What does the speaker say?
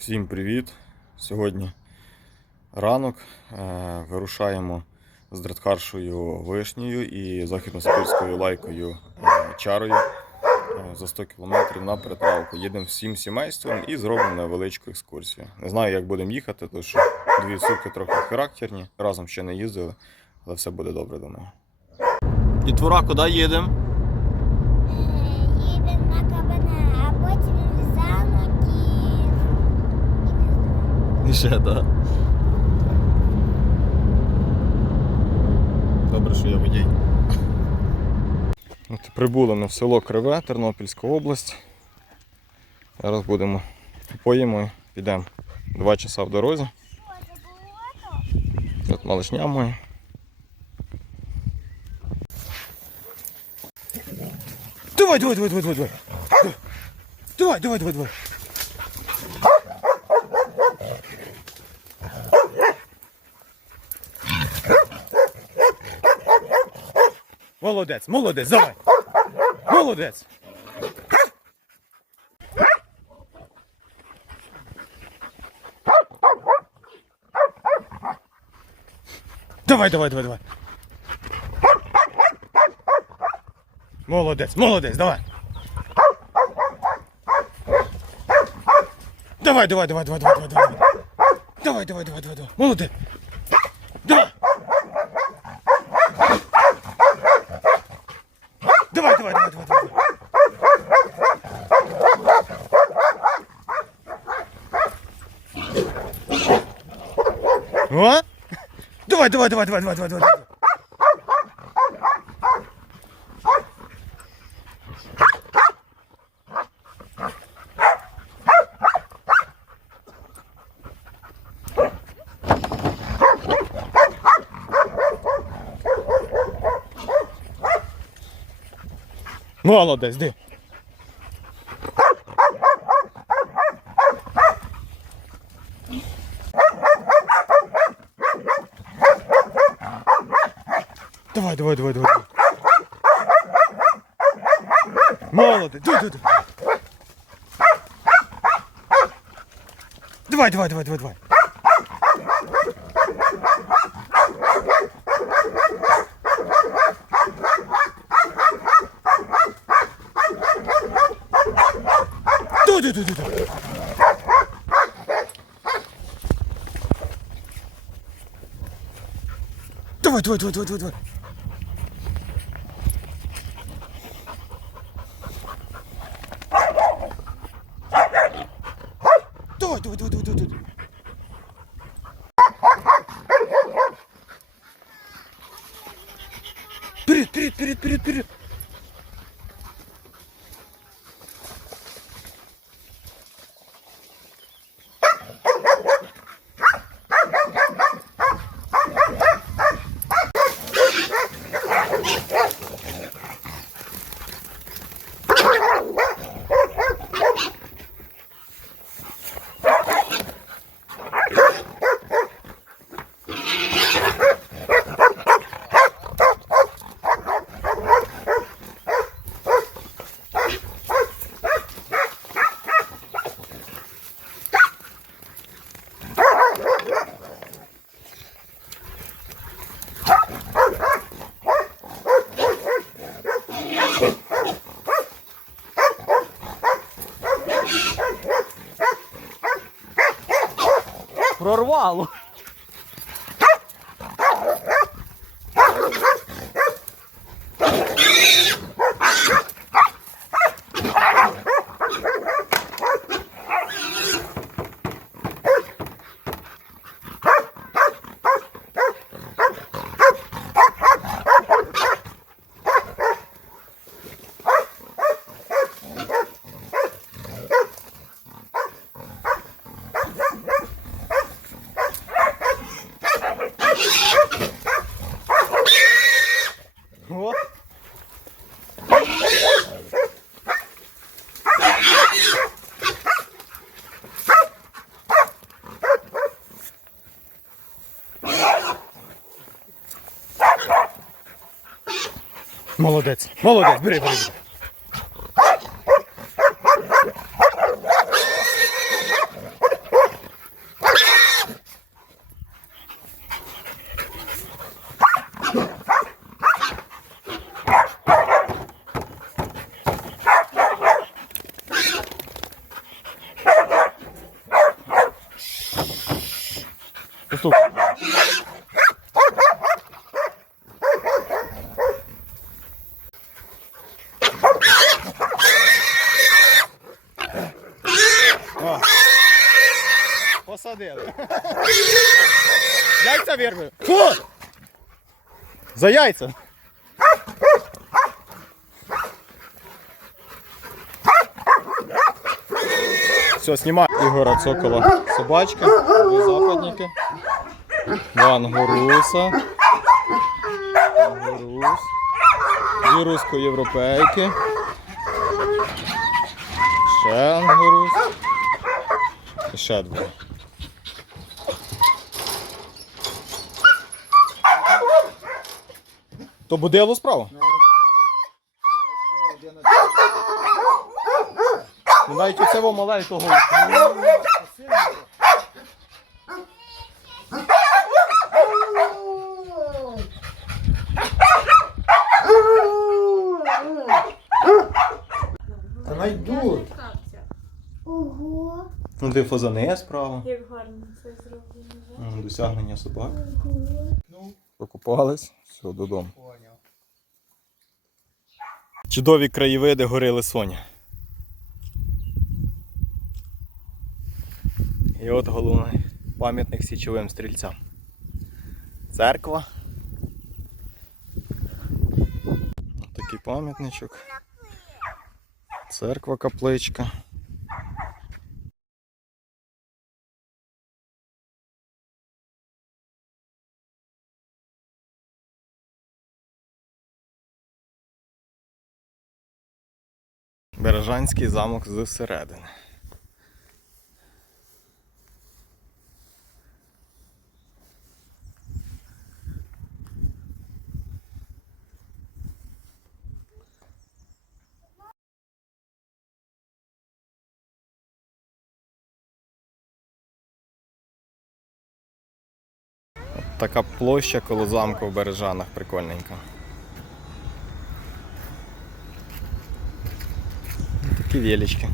Всім привіт! Сьогодні ранок. Е, Вирушаємо з драткаршою вишнею і західно-сибірською лайкою е, чарою е, за 100 км на перетравку. Їдемо всім сімейством і зробимо невеличку екскурсію. Не знаю, як будемо їхати, тому що дві сутки трохи характерні. Разом ще не їздили, але все буде добре, думаю. Дітвора, куди їдемо? Їдемо на ще, так. Добре, що я водій. От прибули ми в село Криве, Тернопільська область. Зараз будемо поїмо і підемо. Два часа в дорозі. Тут малишня моя. Давай, давай, давай, давай, давай, давай. Давай, давай, давай, Молодець, молодець, давай. Молодець. Давай, давай, давай, давай. Молодець, молодець, давай. Давай, давай, давай, давай, давай, давай, давай. Давай, давай, давай, давай, давай. Молодець. Давай. Давай, давай, давай, давай, давай. О? Давай, давай, давай, давай, давай, давай, давай. Молодець, де? Давай, давай, давай, давай. давай, давай, давай. Давай, давай, давай, давай. Давай, давай, давай, давай, давай, давай. Давай, Вперед, вперед, вперед, вперед, вперед. Прорвало. Молодець. Молодець, бери, бери. Послухай. Яйця вірвою. Фу! За яйця. Все, снимай. Ігора Цокола собачка, дві западники. Вангуруса. Вангурус. Дві русско-європейки. Ще ангурус. І ще двоє. То будило справа? Ну, навіть оце во маленького. Та найдуть. Ого. Ну, ти фазани справа. Як гарно це зроблено. Досягнення собак. Покупались, все, додому. Чудові краєвиди горили Соня. І от головний пам'ятник січовим стрільцям. Церква. Такий пам'ятничок. Церква капличка. Бережанський замок зсередини. Така площа коло замку в Бережанах прикольненька. Велички.